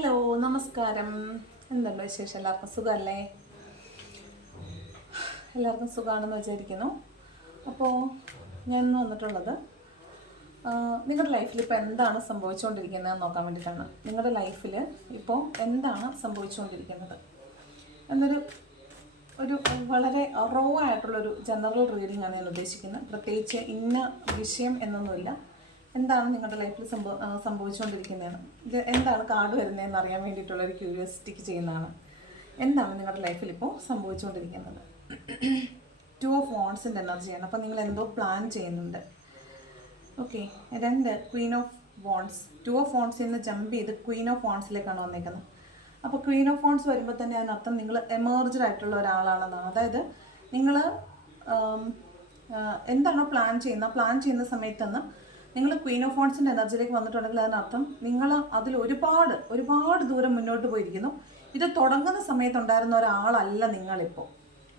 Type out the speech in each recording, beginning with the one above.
Hello നമസ്കാരം. എന്തുണ്ട് വിശേഷം? എല്ലാവർക്കും സുഖമല്ലേ? എല്ലാവർക്കും സുഖമാണെന്ന് വിചാരിക്കുന്നു. അപ്പോൾ ഞാൻ ഇന്ന് വന്നിട്ടുള്ളത് നിങ്ങളുടെ ലൈഫിൽ ഇപ്പോൾ എന്താണ് സംഭവിച്ചുകൊണ്ടിരിക്കുന്നത് നോക്കാൻ വേണ്ടിയിട്ടാണ്. നിങ്ങളുടെ ലൈഫിൽ ഇപ്പോൾ എന്താണ് സംഭവിച്ചുകൊണ്ടിരിക്കുന്നത്? എന്നൊരു ഒരു വളരെ റോ ആയിട്ടുള്ളൊരു ജനറൽ റീഡിംഗ് ആണ് ഞാൻ ഉദ്ദേശിക്കുന്നത്. പ്രത്യേകിച്ച് ഇന്ന വിഷയം എന്നൊന്നുമില്ല. എന്താണ് നിങ്ങളുടെ ലൈഫിൽ സംഭവ സംഭവിച്ചുകൊണ്ടിരിക്കുന്നതെന്ന്? ഇത് എന്താണ് കാർഡ് വരുന്നതെന്ന് അറിയാൻ വേണ്ടിയിട്ടുള്ള ഒരു ക്യൂരിയോസിറ്റിക്ക് ചെയ്യുന്നതാണ്. എന്താണ് നിങ്ങളുടെ ലൈഫിൽ ഇപ്പോൾ സംഭവിച്ചുകൊണ്ടിരിക്കുന്നത്? ടു ഓഫ് വോൺസിന്റെ എനർജിയാണ് അപ്പോൾ നിങ്ങൾ എന്തോ പ്ലാൻ ചെയ്യുന്നുണ്ട്. ഓക്കെ രണ്ട് queen of wands two of വോൺസിൽ നിന്ന് ജമ്പ് ചെയ്ത് ക്വീൻ ഓഫ് വോൺസിലേക്കാണ് വന്നേക്കുന്നത്. അപ്പോൾ ക്വീൻ ഓഫ് വോൺസ് വരുമ്പോൾ തന്നെ അതിനർത്ഥം നിങ്ങൾ എമേർജ്ഡ് ആയിട്ടുള്ള ഒരാളാണെന്നാണ്. അതായത് നിങ്ങൾ എന്താണോ പ്ലാൻ ചെയ്യുന്നത്? പ്ലാൻ ചെയ്യുന്ന സമയത്തെന്ന് നിങ്ങൾ ക്വീൻ ഓഫ് ഫോൺസിന്റെ എനർജിയിലേക്ക് വന്നിട്ടുണ്ടെങ്കിൽ അതിനർത്ഥം നിങ്ങൾ അതിൽ ഒരുപാട് ഒരുപാട് ദൂരം മുന്നോട്ട് പോയിരിക്കുന്നു. ഇത് തുടങ്ങുന്ന സമയത്തുണ്ടായിരുന്ന ഒരാളല്ല നിങ്ങളിപ്പോൾ.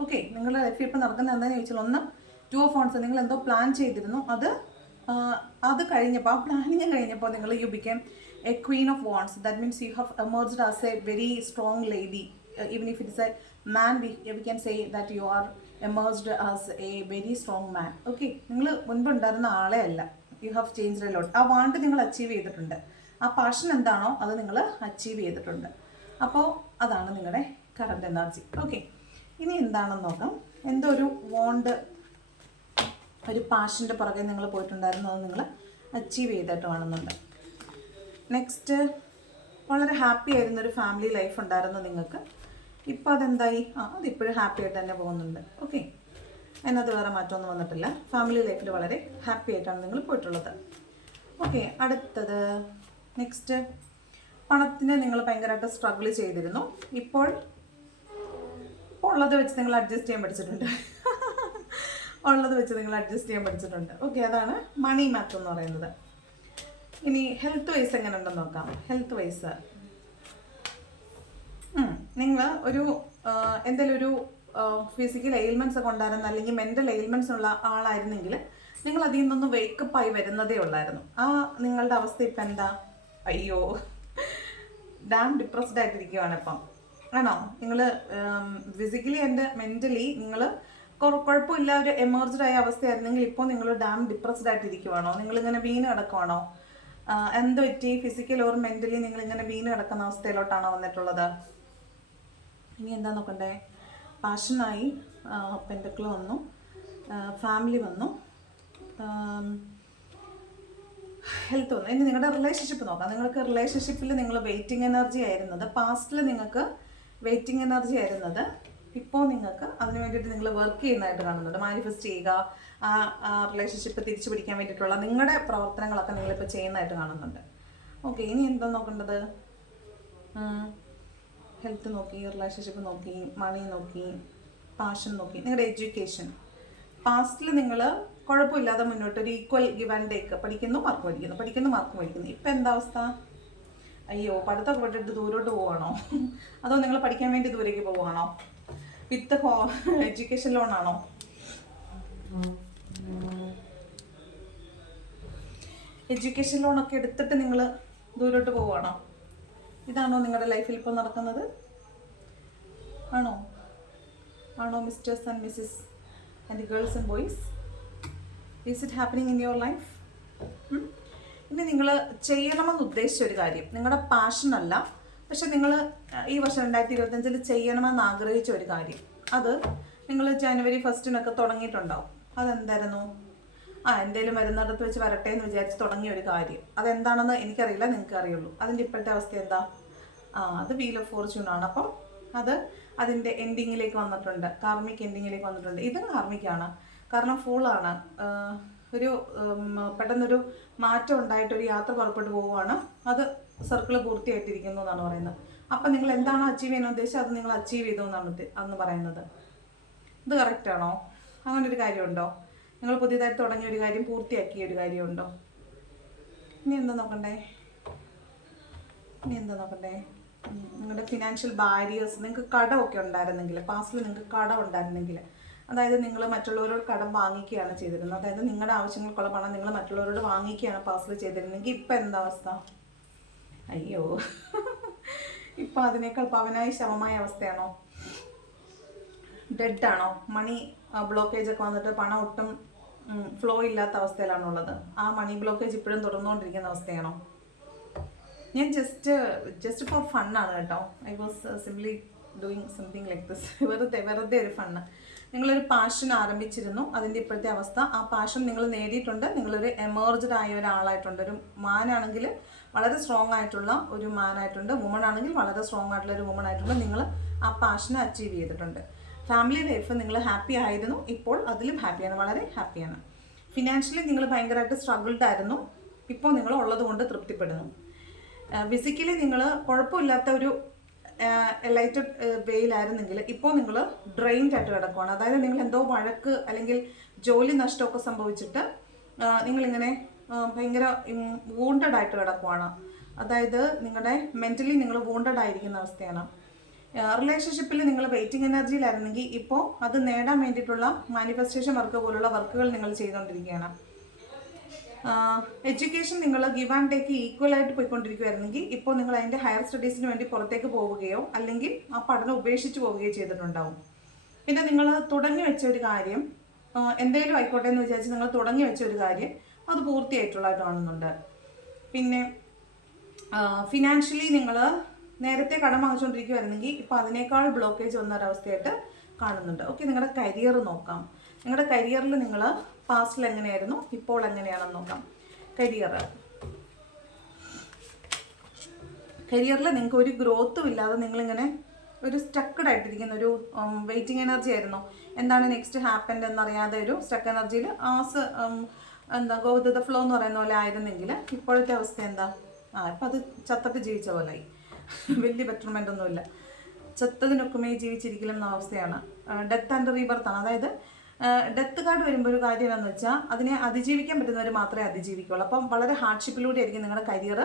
ഓക്കെ നിങ്ങളുടെ ലൈഫിൽ ഇപ്പോൾ നടക്കുന്നത് എന്താണെന്ന് ചോദിച്ചാൽ ഒന്ന് ടു ഓഫ് ഫോൺസ് നിങ്ങൾ എന്തോ പ്ലാൻ ചെയ്തിരുന്നു. അത് അത് കഴിഞ്ഞപ്പോൾ ആ പ്ലാനിങ് കഴിഞ്ഞപ്പോൾ നിങ്ങൾ you become a queen of wands that means you have emerged as a very strong lady even if it's a man we we can say that you are emerged as a very strong man okay നിങ്ങൾ മുൻപ് ഉണ്ടായിരുന്ന ആളെ അല്ല. You have change a lot ആ want നിങ്ങൾ achieve ചെയ്തിട്ടുണ്ട്. ആ passion എന്താണോ അത് നിങ്ങൾ അച്ചീവ് ചെയ്തിട്ടുണ്ട്. അപ്പോൾ അതാണ് നിങ്ങളുടെ കറണ്ട് എനർജി ഓക്കെ ഇനി എന്താണെന്ന് നോക്കാം. എന്തോ ഒരു വോണ്ട് ഒരു പാഷന്റെ പുറകെ നിങ്ങൾ പോയിട്ടുണ്ടായിരുന്നു അത് നിങ്ങൾ അച്ചീവ് ചെയ്തിട്ട് കാണുന്നുണ്ട് നെക്സ്റ്റ് വളരെ ഹാപ്പി ആയിരുന്ന ഒരു ഫാമിലി ലൈഫ് ഉണ്ടായിരുന്നു നിങ്ങൾക്ക്. ഇപ്പോൾ അതെന്തായി? ആ അതിപ്പോഴും ഹാപ്പി ആയിട്ട് തന്നെ പോകുന്നുണ്ട്. ഓക്കെ അതിനകത്ത് വേറെ മാറ്റമൊന്നും വന്നിട്ടില്ല. ഫാമിലി ലൈഫിൽ വളരെ ഹാപ്പി ആയിട്ടാണ് നിങ്ങൾ പോയിട്ടുള്ളത്. ഓക്കെ അടുത്തത്. നെക്സ്റ്റ് പണത്തിന് നിങ്ങൾ ഭയങ്കരമായിട്ട് സ്ട്രഗിൾ ചെയ്തിരുന്നു. ഇപ്പോൾ ഉള്ളത് വെച്ച് നിങ്ങൾ അഡ്ജസ്റ്റ് ചെയ്യാൻ പഠിച്ചിട്ടുണ്ട്. ഉള്ളത് വെച്ച് നിങ്ങൾ അഡ്ജസ്റ്റ് ചെയ്യാൻ പഠിച്ചിട്ടുണ്ട്. ഓക്കെ അതാണ് മണി മാറ്റം എന്ന് പറയുന്നത്. ഇനി ഹെൽത്ത് വൈസ് എങ്ങനെ ഉണ്ടെന്ന് നോക്കാം ഹെൽത്ത് വൈസ് നിങ്ങൾ ഒരു എന്തെങ്കിലും ഒരു ഫിസിക്കൽ എയിൽമെന്റ്സ് ഒക്കെ ഉണ്ടായിരുന്ന അല്ലെങ്കിൽ മെന്റൽ എയിൽമെന്റ്സ് ഉള്ള ആളായിരുന്നെങ്കിൽ നിങ്ങൾ അതിൽ നിന്നൊന്ന് വേക്കപ്പ് ആയി വരുന്നതേ ഉള്ളായിരുന്നു. ആ നിങ്ങളുടെ അവസ്ഥ ഇപ്പം എന്താ? അയ്യോ. ഡാം ഡിപ്രസ്ഡ് ആയിട്ടിരിക്കുകയാണ് ഇപ്പം. ആണോ? നിങ്ങൾ ഫിസിക്കലി ആൻഡ് മെന്റലി നിങ്ങൾ കുഴപ്പമില്ല ഒരു എമർജഡ് ആയ അവസ്ഥയായിരുന്നെങ്കിൽ ഇപ്പോൾ നിങ്ങൾ ഡാം ഡിപ്രസ്ഡ് ആയിട്ടിരിക്കുവാണോ? നിങ്ങളിങ്ങനെ വീണ് കിടക്കുവാണോ? എന്ത് പറ്റി? ഫിസിക്കൽ ഓർ മെന്റലി നിങ്ങളിങ്ങനെ വീണ് കിടക്കുന്ന അവസ്ഥയിലോട്ടാണോ വന്നിട്ടുള്ളത്? ഇനി എന്താ നോക്കണ്ടേ? പാഷനായി പെൻഡക്കിൾ വന്നു. ഫാമിലി വന്നു. ഹെൽത്ത് വന്നു. ഇനി നിങ്ങളുടെ റിലേഷൻഷിപ്പ് നോക്കാം. നിങ്ങൾക്ക് റിലേഷൻഷിപ്പിൽ നിങ്ങൾ വെയിറ്റിംഗ് എനർജി ആയിരുന്നത് പാസ്റ്റിൽ നിങ്ങൾക്ക് വെയിറ്റിംഗ് എനർജി ആയിരുന്നത് ഇപ്പോൾ നിങ്ങൾക്ക് അതിന് വേണ്ടിയിട്ട് നിങ്ങൾ വർക്ക് ചെയ്യുന്നതായിട്ട് കാണുന്നുണ്ട്. മാനിഫെസ്റ്റ് ചെയ്യുക ആ റിലേഷൻഷിപ്പ് തിരിച്ചു പിടിക്കാൻ വേണ്ടിയിട്ടുള്ള നിങ്ങളുടെ പ്രവർത്തനങ്ങളൊക്കെ നിങ്ങളിപ്പോൾ ചെയ്യുന്നതായിട്ട് കാണുന്നുണ്ട്. ഓക്കെ ഇനി എന്താ നോക്കേണ്ടത്? ഹെൽത്ത് നോക്കി റിലേഷൻഷിപ്പ് നോക്കി മണി നോക്കി പാഷൻ നോക്കി നിങ്ങളുടെ എഡ്യൂക്കേഷൻ പാസ്റ്റിൽ നിങ്ങൾ കുഴപ്പമില്ലാതെ മുന്നോട്ട് ഒരു ഈക്വൽ ഗിവ് ആൻഡ് ടേക്ക് പഠിക്കുന്നു മാർക്ക് മേടിക്കുന്നു പഠിക്കുന്നു മാർക്ക് മേടിക്കുന്നു. ഇപ്പം എന്താ അവസ്ഥ? അയ്യോ പഠിത്തമൊക്കെ വിട്ടിട്ട് ദൂരോട്ട് പോവാണോ? അതോ നിങ്ങൾ പഠിക്കാൻ വേണ്ടി ദൂരേക്ക് പോവുകയാണോ വിത്ത് ഹോ എഡ്യൂക്കേഷൻ ലോൺ ആണോ? എഡ്യൂക്കേഷൻ ലോണൊക്കെ എടുത്തിട്ട് നിങ്ങൾ ദൂരോട്ട് പോവുകയാണോ ഇതാണോ നിങ്ങളുടെ ലൈഫിൽ ഇപ്പോൾ നടക്കുന്നത്? ആണോ? ആണോ misters and missus and girls and boys? Is it happening in your life ഇനി നിങ്ങൾ ചെയ്യണമെന്ന് ഉദ്ദേശിച്ച ഒരു കാര്യം. നിങ്ങളുടെ പാഷനല്ല പക്ഷെ നിങ്ങൾ ഈ വർഷം രണ്ടായിരത്തി ഇരുപത്തഞ്ചിൽ ചെയ്യണമെന്ന് ആഗ്രഹിച്ച ഒരു കാര്യം. അത് നിങ്ങൾ ജനുവരി ഫസ്റ്റിനൊക്കെ തുടങ്ങിയിട്ടുണ്ടാവും. അതെന്തായിരുന്നു? ആ എന്തേലും വരുന്നിടത്ത് വെച്ച് വരട്ടെ എന്ന് വിചാരിച്ച് തുടങ്ങിയ ഒരു കാര്യം. അതെന്താണെന്ന് എനിക്കറിയില്ല നിങ്ങൾക്ക് അറിയുള്ളൂ അതിന്റെ ഇപ്പോഴത്തെ അവസ്ഥ എന്താ? ആ അത് വീൽ ഓഫ് ഫോർച്യൂൺ ആണ്. അപ്പം അത് അതിന്റെ എൻഡിങ്ങിലേക്ക് വന്നിട്ടുണ്ട്. കാർമിക് എൻഡിങ്ങിലേക്ക് വന്നിട്ടുണ്ട്. ഇതും കാർമിക്കാണ് കാരണം ഫുള്ളാണ് ഒരു പെട്ടെന്നൊരു മാറ്റം ഉണ്ടായിട്ട് ഒരു യാത്ര പുറപ്പെട്ടു പോവുകയാണ്. അത് സർക്കിൾ പൂർത്തിയായിട്ടിരിക്കുന്നു എന്നാണ് പറയുന്നത്. അപ്പം നിങ്ങൾ എന്താണ് അച്ചീവ് ചെയ്യാൻ ഉദ്ദേശിച്ചത്? അത് നിങ്ങൾ അച്ചീവ് ചെയ്തു എന്നാണ് അന്ന് പറയുന്നത്. ഇത് കറക്റ്റാണോ അങ്ങനെ ഒരു കാര്യമുണ്ടോ? നിങ്ങൾ പുതിയതായി തുടങ്ങിയ ഒരു കാര്യം പൂർത്തിയാക്കിയ ഒരു കാര്യമുണ്ടോ? ഇനി എന്താ നോക്കണ്ടേ? ഇനി എന്താ നോക്കണ്ടേ? നിങ്ങളുടെ ഫിനാൻഷ്യൽ ബാരിയേഴ്സ് നിങ്ങൾക്ക് കടമൊക്കെ ഉണ്ടായിരുന്നെങ്കിൽ പാസ്റ്റിൽ നിങ്ങൾക്ക് കടം ഉണ്ടായിരുന്നെങ്കിൽ അതായത് നിങ്ങൾ മറ്റുള്ളവരോട് കടം വാങ്ങിക്കുകയാണ് ചെയ്തിരുന്നത്. അതായത് നിങ്ങളുടെ ആവശ്യങ്ങൾക്കുള്ള പണം നിങ്ങൾ മറ്റുള്ളവരോട് വാങ്ങിക്കുകയാണ് പാസ്റ്റിൽ ചെയ്തിരുന്നെങ്കിൽ ഇപ്പം എന്താ അവസ്ഥ? അയ്യോ. ഇപ്പം അതിനേക്കാൾ പവനായി ശവമായ അവസ്ഥയാണോ? ഡെഡ് ആണോ? മണി ബ്ലോക്കേജ് ഒക്കെ വന്നിട്ട് പണം ഒട്ടും ഫ്ലോ ഇല്ലാത്ത അവസ്ഥയിലാണ് ഉള്ളത് ആ മണി ബ്ലോക്കേജ് ഇപ്പോഴും തുടർന്നുകൊണ്ടിരിക്കുന്ന അവസ്ഥയാണോ? ഞാൻ ജസ്റ്റ് ജസ്റ്റ് ഫോർ ഫണ്ണാണ് കേട്ടോ. I was simply doing something like this വെറുതെ വെറുതെ ഒരു ഫണ്ണ് നിങ്ങളൊരു പാഷൻ ആരംഭിച്ചിരുന്നു. അതിന്റെ ഇപ്പോഴത്തെ അവസ്ഥ ആ പാഷൻ നിങ്ങൾ നേടിയിട്ടുണ്ട്. നിങ്ങളൊരു എമേർജ്ഡ് ആയ ഒരാളായിട്ടുണ്ട്. ഒരു മാനാണെങ്കിൽ വളരെ സ്ട്രോങ് ആയിട്ടുള്ള ഒരു മാനായിട്ടുണ്ട്. വുമൺ ആണെങ്കിൽ വളരെ സ്ട്രോങ് ആയിട്ടുള്ള ഒരു വുമൺ ആയിട്ടുണ്ട് നിങ്ങൾ ആ പാഷനെ അച്ചീവ് ചെയ്തിട്ടുണ്ട്. ഫാമിലി ലൈഫ് നിങ്ങൾ ഹാപ്പി ആയിരുന്നു. ഇപ്പോൾ അതിലും ഹാപ്പിയാണ് വളരെ ഹാപ്പിയാണ് ഫിനാൻഷ്യലി നിങ്ങൾ ഭയങ്കരമായിട്ട് സ്ട്രഗിൾഡ് ആയിരുന്നു. ഇപ്പോൾ നിങ്ങൾ ഉള്ളത് കൊണ്ട് തൃപ്തിപ്പെടുന്നു. ഫിസിക്കലി നിങ്ങൾ കുഴപ്പമില്ലാത്ത ഒരു എലൈറ്റഡ് വേയിലായിരുന്നെങ്കിൽ ഇപ്പോൾ നിങ്ങൾ ഡ്രെയിൻഡ് ആയിട്ട് കിടക്കുവാണ്. അതായത് നിങ്ങൾ എന്തോ വഴക്ക് അല്ലെങ്കിൽ ജോലി നഷ്ടമൊക്കെ സംഭവിച്ചിട്ട് നിങ്ങളിങ്ങനെ ഭയങ്കര വൂണ്ടഡ് ആയിട്ട് കിടക്കുവാണ്. അതായത് നിങ്ങളുടെ മെന്റലി നിങ്ങൾ വൂണ്ടഡ് ആയിരിക്കുന്ന അവസ്ഥയാണ്. റിലേഷൻഷിപ്പിൽ നിങ്ങൾ വെയിറ്റിംഗ് എനർജിയിലായിരുന്നെങ്കിൽ ഇപ്പോൾ അത് നേടാൻ വേണ്ടിയിട്ടുള്ള മാനിഫെസ്റ്റേഷൻ വർക്ക് പോലുള്ള വർക്കുകൾ നിങ്ങൾ ചെയ്തുകൊണ്ടിരിക്കുകയാണ് എഡ്യൂക്കേഷൻ നിങ്ങൾ ഗിവ് ആൻഡ് ടേക്ക് ഈക്വൽ ആയിട്ട് പോയിക്കൊണ്ടിരിക്കുമായിരുന്നെങ്കിൽ ഇപ്പോൾ നിങ്ങൾ അതിന്റെ ഹയർ സ്റ്റഡീസിന് വേണ്ടി പുറത്തേക്ക് പോവുകയോ അല്ലെങ്കിൽ ആ പഠനം ഉപേക്ഷിച്ച് പോവുകയോ ചെയ്തിട്ടുണ്ടാവും. പിന്നെ നിങ്ങൾ തുടങ്ങി വെച്ച ഒരു കാര്യം എന്തെങ്കിലും ആയിക്കോട്ടെ എന്ന് വിചാരിച്ച് നിങ്ങൾ തുടങ്ങി വെച്ച ഒരു കാര്യം അത് പൂർത്തിയായിട്ടുള്ളതായിട്ട് കാണുന്നുണ്ട്. പിന്നെ ഫിനാൻഷ്യലി നിങ്ങൾ നേരത്തെ കടം വാങ്ങിച്ചുകൊണ്ടിരിക്കുവായിരുന്നെങ്കിൽ ഇപ്പോൾ അതിനേക്കാൾ ബ്ലോക്കേജ് വന്ന ഒരവസ്ഥയായിട്ട് കാണുന്നുണ്ട്. ഓക്കെ നിങ്ങളുടെ കരിയർ നോക്കാം. നിങ്ങളുടെ കരിയറിൽ നിങ്ങൾ പാസ്റ്റിൽ എങ്ങനെയായിരുന്നു? ഇപ്പോൾ എങ്ങനെയാണെന്ന് നോക്കാം. കരിയർ കരിയറിൽ നിങ്ങൾക്ക് ഒരു ഗ്രോത്തും ഇല്ലാതെ നിങ്ങളിങ്ങനെ ഒരു സ്റ്റക്കഡ് ആയിട്ടിരിക്കുന്ന ഒരു വെയിറ്റിംഗ് എനർജി ആയിരുന്നു. എന്താണ് നെക്സ്റ്റ് ഹാപ്പൻഡ് എന്നറിയാതെ ഒരു സ്റ്റക്ക് എനർജിയിൽ ആസ് എന്താ ഗോ ഫ്ലോ എന്ന് പറയുന്ന പോലെ ആയിരുന്നെങ്കിൽ ഇപ്പോഴത്തെ അവസ്ഥ എന്താ? ആ ഇപ്പം അത് ചത്തപ്പ് ജീവിച്ച പോലായി. വലിയ ബെറ്റർമെന്റ് ഒന്നുമില്ല ചത്തതിനൊക്കുമേ ജീവിച്ചിരിക്കലും എന്ന അവസ്ഥയാണ് ഡെത്ത് ആൻഡ് റീബർത്ത് ആണ്. അതായത് ഡെത്ത് കാർഡ് വരുമ്പോൾ ഒരു കാര്യം എന്താണെന്ന് വെച്ചാൽ അതിനെ അതിജീവിക്കാൻ പറ്റുന്നവർ മാത്രമേ അതിജീവിക്കുള്ളൂ അപ്പം വളരെ ഹാർഡ്ഷിപ്പിലൂടെ ആയിരിക്കും നിങ്ങളുടെ കരിയർ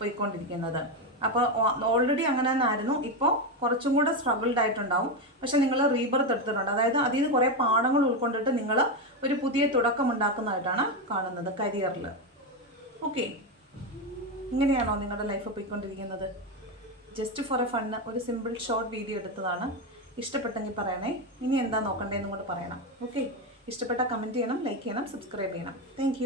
പോയിക്കൊണ്ടിരിക്കുന്നത്. അപ്പോൾ ഓൾറെഡി അങ്ങനെ തന്നെ ആയിരുന്നു. ഇപ്പോൾ കുറച്ചും കൂടെ സ്ട്രഗിൾഡ് ആയിട്ടുണ്ടാവും. പക്ഷെ നിങ്ങൾ റീബർത്ത് എടുത്തിട്ടുണ്ട്. അതായത് അതിൽ നിന്ന് കുറേ പാഠങ്ങൾ ഉൾക്കൊണ്ടിട്ട് നിങ്ങൾ ഒരു പുതിയ തുടക്കം ഉണ്ടാക്കുന്നതായിട്ടാണ് കാണുന്നത് കരിയറിൽ ഓക്കെ ഇങ്ങനെയാണോ നിങ്ങളുടെ ലൈഫ് പോയിക്കൊണ്ടിരിക്കുന്നത്? ജസ്റ്റ് ഫോർ എ ഫണ്ണ് ഒരു സിമ്പിൾ ഷോർട്ട് വീഡിയോ എടുത്തതാണ്. ഇഷ്ടപ്പെട്ടെങ്കിൽ പറയണേ. ഇനി എന്താ നോക്കണ്ടേന്നും കൂടെ പറയണം. ഓക്കെ ഇഷ്ടപ്പെട്ട കമന്റ് ചെയ്യണം ലൈക്ക് ചെയ്യണം സബ്സ്ക്രൈബ് ചെയ്യണം. താങ്ക്